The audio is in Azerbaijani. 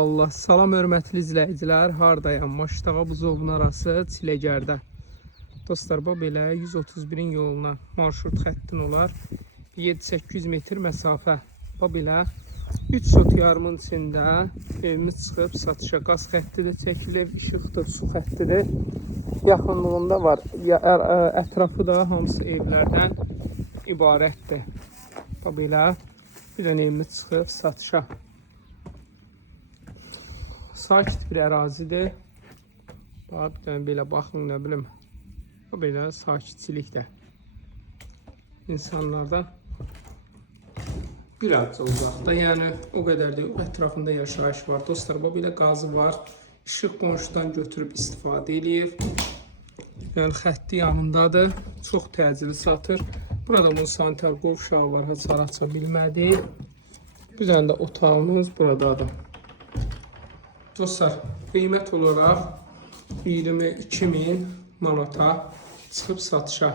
Allah, salam hörmətli izləyicilər, hardayam? Maştağa Buzovun arası Çiləgərdə. Dostlar, bu belə 131-in yoluna marşrut xəttin olar. 7-800 metr məsafə. Bu belə 3 sot yarımın içində evimiz çıxıb satışa. Qaz xətti də çəkilir, işıqdır, su xəttidir. Yaxınlığında var. Ətrafı da hamısı evlərdən ibarətdir. Bu belə bir dənə evimiz çıxıb satışa. Sakit bir ərazidir. Bax, bir dənə belə baxın, nə bilim. Bu belə sakitçilikdir. İnsanlardan bir azca uzaqda, yəni o qədər də ətrafında yaşayış var. Dostlar, bu belə qazı var. İşıq qonşudan götürüb istifadə edir. Yəni xətti yanındadır. Çox təcili satır. Burada bunun sanitar qovşağı var, hasar aça bilmədi. Bir dənə də otağımız buradadır. Dostlar, qiymət olaraq 22.000 manata çıxıb satışa.